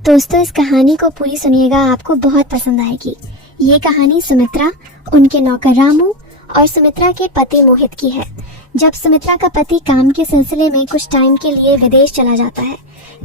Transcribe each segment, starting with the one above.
दोस्तों, इस कहानी को पूरी सुनिएगा, आपको बहुत पसंद आएगी। ये कहानी सुमित्रा, उनके नौकर रामू और सुमित्रा के पति मोहित की है। जब सुमित्रा का पति काम के सिलसिले में कुछ टाइम के लिए विदेश चला जाता है,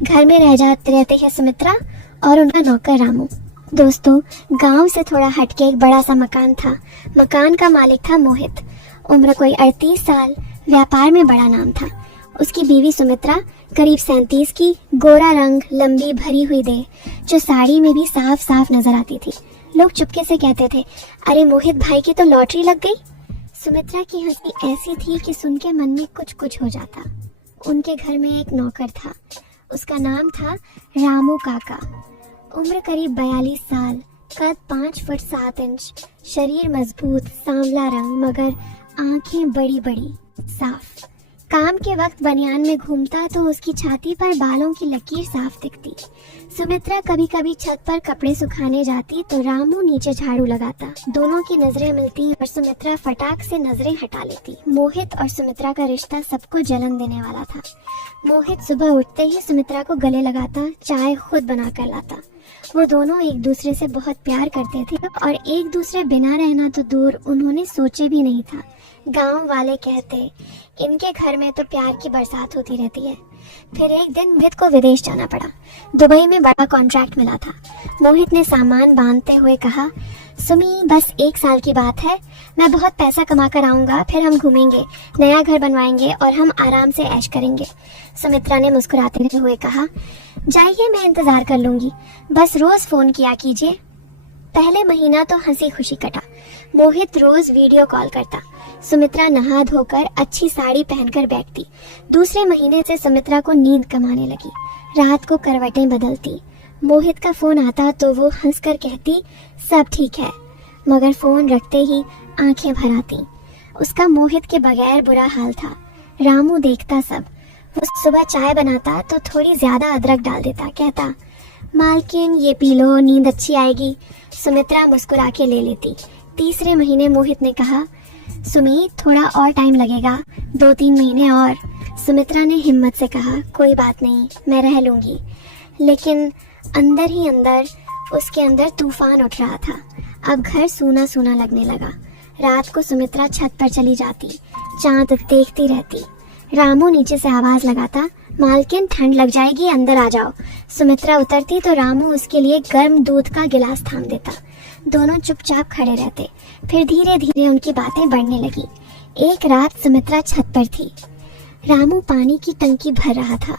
घर में रहते हैं सुमित्रा और उनका नौकर रामू। दोस्तों, गांव से थोड़ा हटके एक बड़ा सा मकान था। मकान का मालिक था मोहित। उम्र कोई 38 साल, व्यापार में बड़ा नाम था। उसकी बीवी सुमित्रा करीब 37 की, गोरा रंग, लंबी भरी हुई देह, जो साड़ी में भी साफ साफ नजर आती थी। लोग चुपके से कहते थे, अरे मोहित भाई की तो लॉटरी लग गई। सुमित्रा की हंसी ऐसी थी कि सुन के मन में कुछ कुछ हो जाता। उनके घर में एक नौकर था, उसका नाम था रामू काका। उम्र करीब 42 साल, कद 5 फुट 7 इंच, शरीर मजबूत, सांवला रंग, मगर आंखें बड़ी बड़ी, साफ। काम के वक्त बनियान में घूमता तो उसकी छाती पर बालों की लकीर साफ दिखती। सुमित्रा कभी कभी छत पर कपड़े सुखाने जाती तो रामू नीचे झाड़ू लगाता। दोनों की नजरें मिलती और सुमित्रा फटाक से नजरें हटा लेती। मोहित और सुमित्रा का रिश्ता सबको जलन देने वाला था। मोहित सुबह उठते ही सुमित्रा को गले लगाता, चाय खुद बना कर लाता। वो दोनों एक दूसरे से बहुत प्यार करते थे और एक दूसरे बिना रहना तो दूर उन्होंने सोचे भी नहीं था। गांव वाले कहते, इनके घर में तो प्यार की बरसात होती रहती है। फिर एक दिन मोहित को विदेश जाना पड़ा। दुबई में बड़ा कॉन्ट्रैक्ट मिला था। मोहित ने सामान बांधते हुए कहा, सुमी, बस 1 साल की बात है, मैं बहुत पैसा कमा कर आऊंगा, फिर हम घूमेंगे, नया घर बनवाएंगे और हम आराम से ऐश करेंगे। सुमित्रा ने मुस्कुराते हुए कहा, जाइए, मैं इंतजार कर लूंगी, बस रोज फोन किया कीजिए। पहले महीना तो हंसी खुशी कटा। मोहित रोज वीडियो कॉल करता। सुमित्रा नहा धोकर अच्छी साड़ी पहनकर बैठती। दूसरे महीने से सुमित्रा को नींद कम आने लगी। रात को करवटें बदलती। मोहित का फोन आता तो वो हंसकर कहती, सब ठीक है, मगर फोन रखते ही आंखें भर आती। उसका मोहित के बगैर बुरा हाल था। रामू देखता सब। वो सुबह चाय बनाता तो थोड़ी ज्यादा अदरक डाल देता, कहता, मालकिन ये पी लो, नींद अच्छी आएगी। सुमित्रा मुस्कुरा के ले लेती। तीसरे महीने मोहित ने कहा, सुमी, थोड़ा और टाइम लगेगा, 2-3 महीने और। सुमित्रा ने हिम्मत से कहा, कोई बात नहीं, मैं रह लूंगी। लेकिन अंदर ही अंदर उसके अंदर तूफान उठ रहा था। अब घर सूना सूना लगने लगा। रात को सुमित्रा छत पर चली जाती, चांद देखती रहती। रामू नीचे से आवाज लगाता, मालकिन ठंड लग जाएगी, अंदर आ जाओ। सुमित्रा उतरती तो रामू उसके लिए गर्म दूध का गिलास थाम देता। दोनों चुपचाप खड़े रहते। फिर धीरे धीरे उनकी बातें बढ़ने लगी। एक रात सुमित्रा छत पर थी। रामू पानी की टंकी भर रहा था।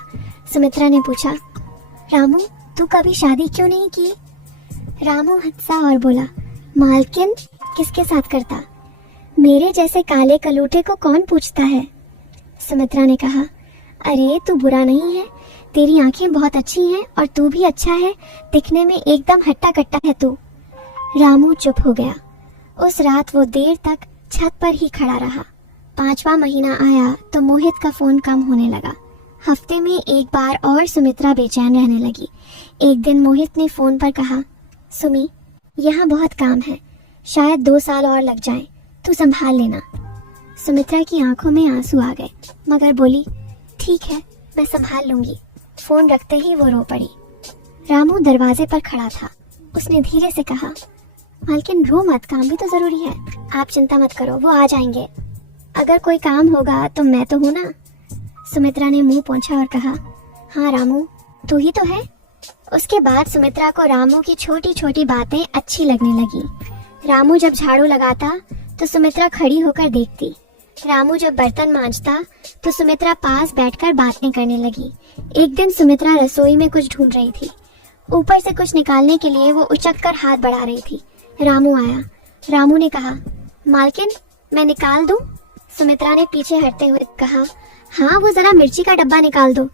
सुमित्रा ने पूछा, रामू, तू कभी शादी क्यों नहीं की? रामू हंसा और बोला, मालकिन, किसके साथ करता? मेरे जैसे काले कलूटे को कौन पूछता है? सुमित्रा ने कहा, अरे तू बुरा नहीं है, तेरी आंखें बहुत अच्छी हैं और तू भी अच्छा है, दिखने में एकदम हट्टा कट्टा है तू। रामू चुप हो गया। उस रात वो देर तक छत पर ही खड़ा रहा। 5वां महीना आया तो मोहित का फोन कम होने लगा। हफ्ते में एक बार और सुमित्रा बेचैन रहने लगी। एक दिन मोहित ने फोन पर कहा, सुमी, यहाँ बहुत काम है, शायद 2 साल और लग जाएं, तू संभाल लेना। सुमित्रा की आंखों में आंसू आ गए, मगर बोली, ठीक है, मैं संभाल लूंगी। फोन रखते ही वो रो पड़ी। रामू दरवाजे पर खड़ा था। उसने धीरे से कहा, मालकिन रो मत, काम भी तो जरूरी है। आप चिंता मत करो, वो आ जाएंगे। अगर कोई काम होगा तो मैं तो हूं ना। सुमित्रा ने मुंह पोंछा और कहा, हाँ रामू, तू ही तो है। उसके बाद सुमित्रा को रामू की छोटी छोटी बातें अच्छी लगने लगी। रामू जब झाड़ू लगाता तो सुमित्रा खड़ी होकर देखती। रामू जब बर्तन मांजता तो सुमित्रा पास बैठकर बातें करने लगी। एक दिन सुमित्रा रसोई में कुछ ढूंढ रही थी। ऊपर से कुछ निकालने के लिए वो उचक कर हाथ बढ़ा रही थी। रामू आया। रामू ने कहा, मालकिन, मैं निकाल दूं? सुमित्रा ने पीछे हटते हुए कहा, हाँ, वो जरा मिर्ची का डब्बा निकाल दो।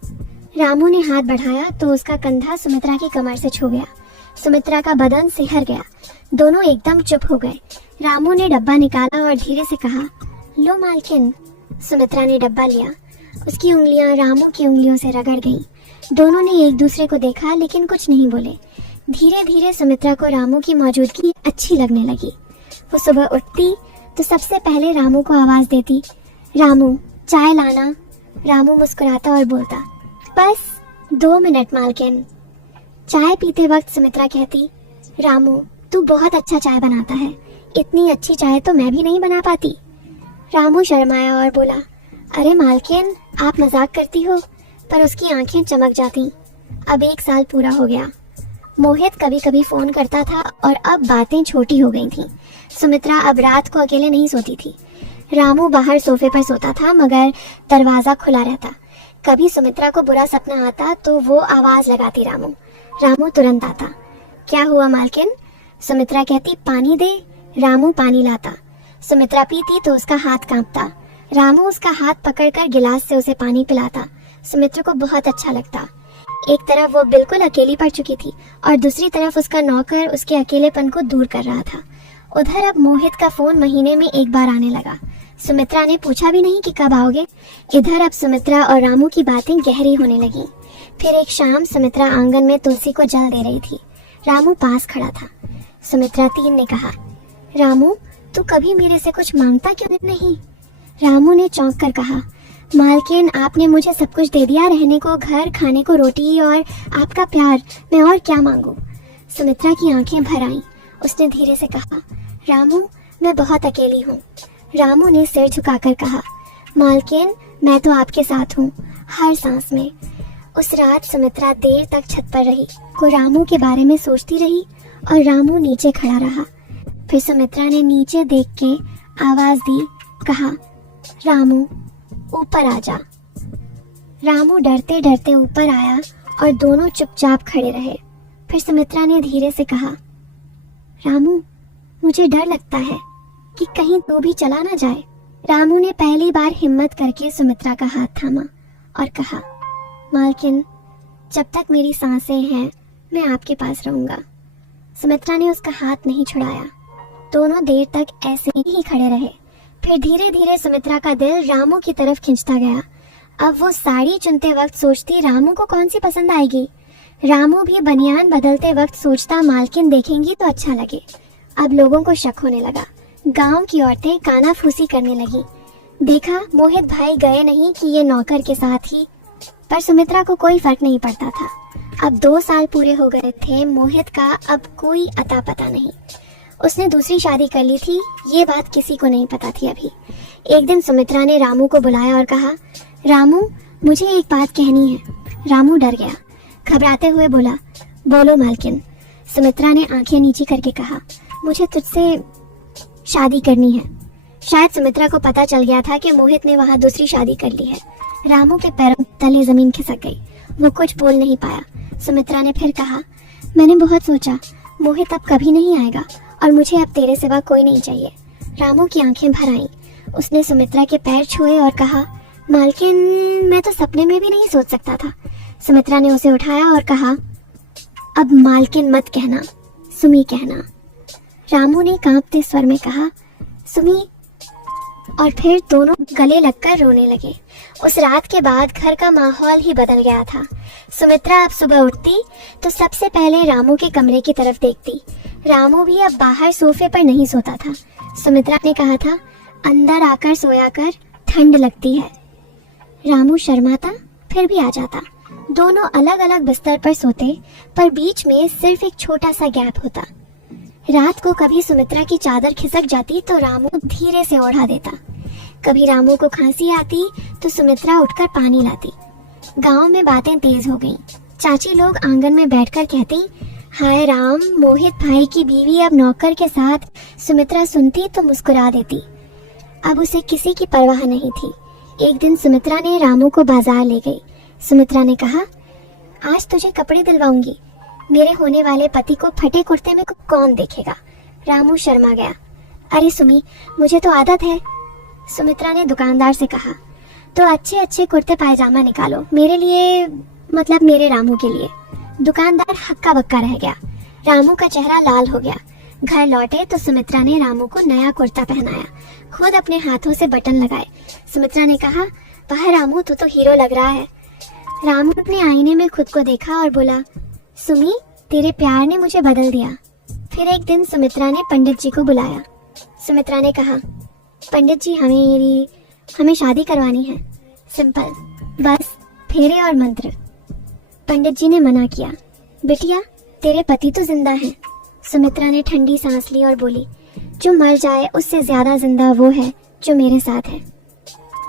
रामू ने हाथ बढ़ाया तो उसका कंधा सुमित्रा की कमर से छू गया। सुमित्रा का बदन सिहर गया। दोनों एकदम चुप हो गए। रामू ने डब्बा निकाला और धीरे से कहा, लो मालकिन। सुमित्रा ने डब्बा लिया। उसकी उंगलियां रामू की उंगलियों से रगड़ गईं। दोनों ने एक दूसरे को देखा लेकिन कुछ नहीं बोले। धीरे धीरे सुमित्रा को रामू की मौजूदगी अच्छी लगने लगी। वो सुबह उठती तो सबसे पहले रामू को आवाज देती, रामू, चाय लाना। रामू मुस्कुराता और बोलता, बस 2 मिनट मालकिन। चाय पीते वक्त सुमित्रा कहती, रामू तू बहुत अच्छा चाय बनाता है, इतनी अच्छी चाय तो मैं भी नहीं बना पाती। रामू शर्माया और बोला, अरे मालकिन आप मजाक करती हो, पर उसकी आंखें चमक जाती। अब 1 साल पूरा हो गया। मोहित कभी कभी फोन करता था और अब बातें छोटी हो गई थीं। सुमित्रा अब रात को अकेले नहीं सोती थी। रामू बाहर सोफे पर सोता था मगर दरवाजा खुला रहता। कभी सुमित्रा को बुरा सपना आता तो वो आवाज लगाती, रामू। रामू तुरंत आता। क्या हुआ मालकिन? सुमित्रा कहती, पानी दे। रामू पानी लाता। सुमित्रा पीती तो उसका हाथ कांपता। रामू उसका हाथ पकड़कर गिलास से उसे पानी पिलाता। सुमित्रा को बहुत अच्छा लगता। एक तरफ वो बिल्कुल अकेली पड़ चुकी थी और दूसरी तरफ उसका नौकर उसके अकेलेपन को दूर कर रहा था। उधर अब मोहित का फोन महीने में 1 बार आने लगा। सुमित्रा ने पूछा भी नहीं कि कब आओगे। इधर अब सुमित्रा और रामू की बातें गहरी होने लगी। फिर एक शाम सुमित्रा आंगन में तुलसी को जल दे रही थी। रामू पास खड़ा था। सुमित्रा 3 ने कहा, रामू तू कभी मेरे से कुछ मांगता क्यों नहीं? रामू ने चौंक कर कहा, मालकिन आपने मुझे सब कुछ दे दिया, रहने को घर, खाने को रोटी और आपका प्यार, मैं और क्या मांगू? सुमित्रा की आंखें भर आईं। उसने धीरे से कहा, रामू मैं बहुत अकेली हूँ। रामू ने सिर झुकाकर कहा, मालकिन मैं तो आपके साथ हूँ हर सांस में। उस रात सुमित्रा देर तक छत पर रही। वो रामू के बारे में सोचती रही और रामू नीचे खड़ा रहा। फिर सुमित्रा ने नीचे देख के आवाज दी, कहा, रामू ऊपर आ जा। रामू डरते डरते ऊपर आया और दोनों चुपचाप खड़े रहे। फिर सुमित्रा ने धीरे से कहा, रामू मुझे डर लगता है कि कहीं तू भी चला ना जाए। रामू ने पहली बार हिम्मत करके सुमित्रा का हाथ थामा और कहा, मालकिन जब तक मेरी सांसें हैं मैं आपके पास रहूंगा। सुमित्रा ने उसका हाथ नहीं छुड़ाया। दोनों देर तक ऐसे ही खड़े रहे। फिर धीरे धीरे सुमित्रा का दिल रामू की तरफ खिंचता गया। अब वो साड़ी चुनते वक्त सोचती, रामू को कौन सी पसंद आएगी। रामू भी बनियान बदलते वक्त सोचता, मालकिन देखेंगी तो अच्छा लगे। अब लोगों को शक होने लगा। गांव की औरतें कानाफूसी करने लगी। देखा मोहित भाई गए नहीं कि ये नौकर के साथ ही। पर सुमित्रा को कोई फर्क नहीं पड़ता था। अब 2 साल पूरे हो गए थे। मोहित का अब कोई अता पता नहीं। उसने दूसरी शादी कर ली थी, ये बात किसी को नहीं पता थी अभी। एक दिन सुमित्रा ने रामू को बुलाया और कहा, रामू मुझे एक बात कहनी है। रामू डर गया, घबराते हुए बोला, बोलो मालकिन। सुमित्रा ने आंखें नीची करके कहा, मुझे तुझसे शादी करनी है। शायद सुमित्रा को पता चल गया था कि मोहित ने वहां दूसरी शादी कर ली है। रामू के पैरों तले जमीन खिसक गई। वो कुछ बोल नहीं पाया। सुमित्रा ने फिर कहा, मैंने बहुत सोचा, मोहित अब कभी नहीं आएगा और मुझे अब तेरे सिवा कोई नहीं चाहिए। रामू की आंखें भर आईं। उसने सुमित्रा के पैर छुए और कहा, मालकिन मैं तो सपने में भी नहीं सोच सकता था। सुमित्रा ने उसे उठाया और कहा, अब मालकिन मत कहना, सुमी कहना। रामू ने कांपते स्वर में कहा, सुमी। और फिर दोनों गले लगकर रोने लगे। उस रात के बाद घर का माहौल ही बदल गया था। सुमित्रा अब सुबह उठती तो सबसे पहले रामू के कमरे की तरफ देखती। रामू भी अब बाहर सोफे पर नहीं सोता था। सुमित्रा ने कहा था, अंदर आकर सोया कर, ठंड लगती है। रामू शर्माता, फिर भी आ जाता। दोनों अलग अलग बिस्तर पर सोते, पर बीच में सिर्फ एक छोटा सा गैप होता। रात को कभी सुमित्रा की चादर खिसक जाती तो रामू धीरे से ओढ़ा देता। कभी रामू को खांसी आती तो सुमित्रा उठकर पानी लाती। गांव में बातें तेज हो गईं। चाची लोग आंगन में बैठकर कहती, हाय राम, मोहित भाई की बीवी अब नौकर के साथ। सुमित्रा सुनती तो मुस्कुरा देती। अब उसे किसी की परवाह नहीं थी। एक दिन सुमित्रा ने रामू को बाजार ले गई। सुमित्रा ने कहा, आज तुझे कपड़े दिलवाऊंगी। मेरे होने वाले पति को फटे कुर्ते में कौन देखेगा। रामू शर्मा गया। अरे सुमी, मुझे तो आदत है। सुमित्रा ने दुकानदार से कहा, तो अच्छे अच्छे कुर्ते पायजामा निकालो, मेरे लिए, मतलब मेरे रामू के लिए। दुकानदार हक्का बक्का रह गया। रामू का चेहरा लाल हो गया। घर लौटे तो सुमित्रा ने रामू को नया कुर्ता पहनाया, खुद अपने हाथों से बटन लगाए। सुमित्रा ने कहा, वाह रामू, तू तो हीरो लग रहा है। रामू अपने आईने में खुद को देखा और बोला, सुमी, तेरे प्यार ने मुझे बदल दिया। फिर एक दिन सुमित्रा ने पंडित जी को बुलाया। सुमित्रा ने कहा, पंडित जी, हमें शादी करवानी है। सिंपल, बस फेरे और मंत्र। पंडित जी ने मना किया। बिटिया, तेरे पति तो जिंदा हैं। सुमित्रा ने ठंडी सांस ली और बोली, जो मर जाए उससे ज्यादा जिंदा वो है जो मेरे साथ है।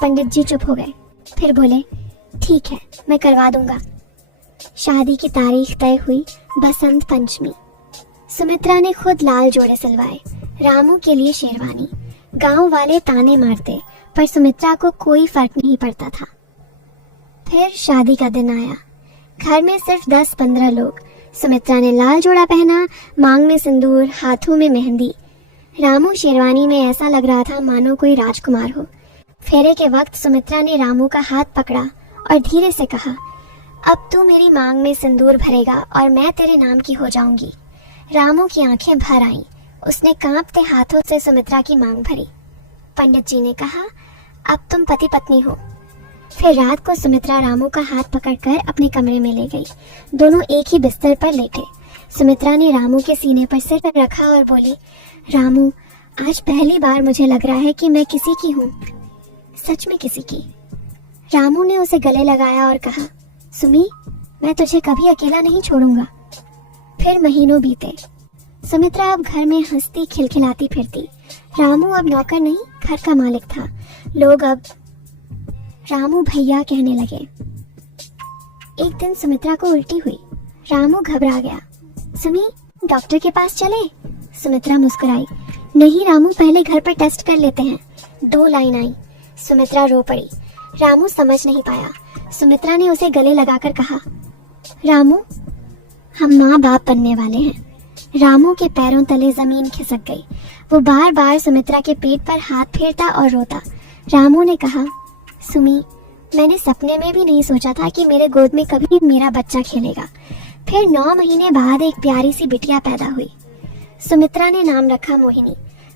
पंडित जी चुप हो गए, फिर बोले, ठीक है, मैं करवा दूंगा। शादी की तारीख तय हुई बसंत पंचमी। सुमित्रा ने खुद लाल जोड़े सिलवाए, रामू के लिए शेरवानी। गांव वाले ताने मारते, पर सुमित्रा को कोई फर्क नहीं पड़ता था। फिर शादी का दिन आया। घर में सिर्फ 10-15 लोग। सुमित्रा ने लाल जोड़ा पहना, मांग में सिंदूर, हाथों में मेहंदी। रामू शेरवानी में ऐसा लग रहा था मानो कोई राजकुमार हो। फेरे के वक्त सुमित्रा ने रामू का हाथ पकड़ा और धीरे से कहा, अब तू मेरी मांग में सिंदूर भरेगा और मैं तेरे नाम की हो जाऊंगी। रामू की आंखें भर आईं। उसने कांपते हाथों से सुमित्रा की मांग भरी। पंडित जी ने कहा, अब तुम पति पत्नी हो। फिर रात को सुमित्रा रामू का हाथ पकड़कर अपने कमरे में ले गई। दोनों एक ही बिस्तर पर लेटे। सुमित्रा ने रामू के सीने पर सिर रखा और बोली, रामू, आज पहली बार मुझे लग रहा है कि मैं किसी की हूँ, सच में किसी की। रामू ने उसे गले लगाया और कहा, सुमी, मैं तुझे कभी अकेला नहीं छोड़ूंगा। फिर महीनों बीते। सुमित्रा अब घर में हंसती खिलखिलाती फिरती। रामू अब नौकर नहीं, घर का मालिक था। लोग अब रामू भैया कहने लगे। एक दिन सुमित्रा को उल्टी हुई। रामू घबरा गया। सुमी, डॉक्टर के पास चले? सुमित्रा मुस्कुराई। नहीं रामू, पहले घर पर टेस्ट कर लेते हैं। 2 लाइन आई। सुमित्रा रो पड़ी। रामू समझ नहीं पाया। सुमित्रा ने उसे गले लगाकर कहा, रामू, हम माँ बाप बनने वाले हैं। रामू के पैरों तले जमीन खिसक गई। वो बार बार सुमित्रा के पेट पर हाथ फेरता और रोता। रामू ने कहा, सुमी, मैंने सपने में भी नहीं सोचा था कि मेरे गोद में कभी मेरा बच्चा खेलेगा। फिर 9 महीने बाद एक प्यारी सी बिटिया पैदा हुई। सुमित्रा ने नाम रखा मोहिनी।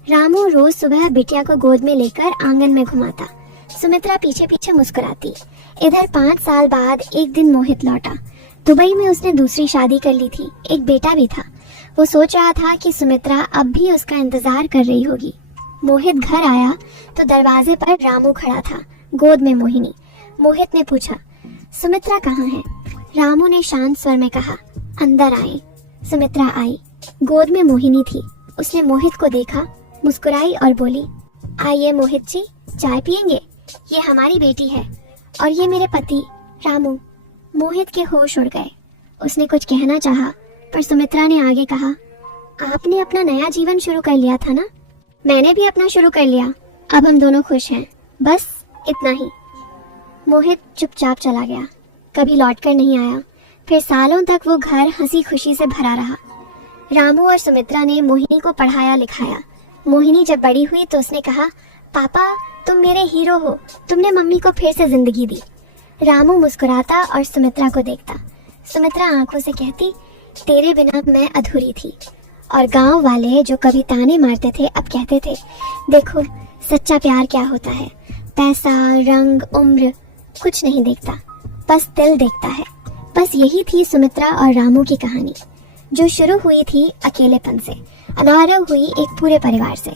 रामू रोज सुबह बिटिया को गोद में लेकर आंगन में घुमाता। सुमित्रा पीछे पीछे मुस्कुराती। इधर 5 साल बाद एक दिन मोहित लौटा। दुबई में उसने दूसरी शादी कर ली थी, एक बेटा भी था। वो सोच रहा था कि सुमित्रा अब भी उसका इंतजार कर रही होगी। मोहित घर आया तो दरवाजे पर रामू खड़ा था, गोद में मोहिनी। मोहित ने पूछा, सुमित्रा कहाँ है? रामू ने शांत स्वर में कहा, अंदर आए। सुमित्रा आई। गोद में मोहिनी थी। उसने मोहित को देखा, मुस्कुराई और बोली, आइए मोहित जी, चाय पियेंगे? ये हमारी बेटी है और ये मेरे पति रामू। मोहित के होश उड़ गए। उसने कुछ कहना चाहा, पर सुमित्रा ने आगे कहा, आपने अपना नया जीवन शुरू कर लिया था ना? मैंने भी अपना शुरू कर लिया। अब हम दोनों खुश हैं, बस इतना ही। मोहित चुपचाप चला गया, कभी लौटकर नहीं आया। फिर सालों तक वो घर हंसी खुशी से भरा रहा। रामू और सुमित्रा ने मोहिनी को पढ़ाया लिखाया। मोहिनी जब बड़ी हुई तो उसने कहा, पापा, तुम मेरे हीरो हो, तुमने मम्मी को फिर से जिंदगी दी। रामू मुस्कुराता और सुमित्रा को देखता। सुमित्रा आंखों से कहती, तेरे बिना मैं अधूरी थी। और गांव वाले जो कभी ताने मारते थे अब कहते थे, देखो सच्चा प्यार क्या होता है। पैसा, रंग, उम्र कुछ नहीं देखता, बस दिल देखता है। बस यही थी सुमित्रा और रामू की कहानी, जो शुरू हुई थी अकेलेपन से, अनारव हुई एक पूरे परिवार से।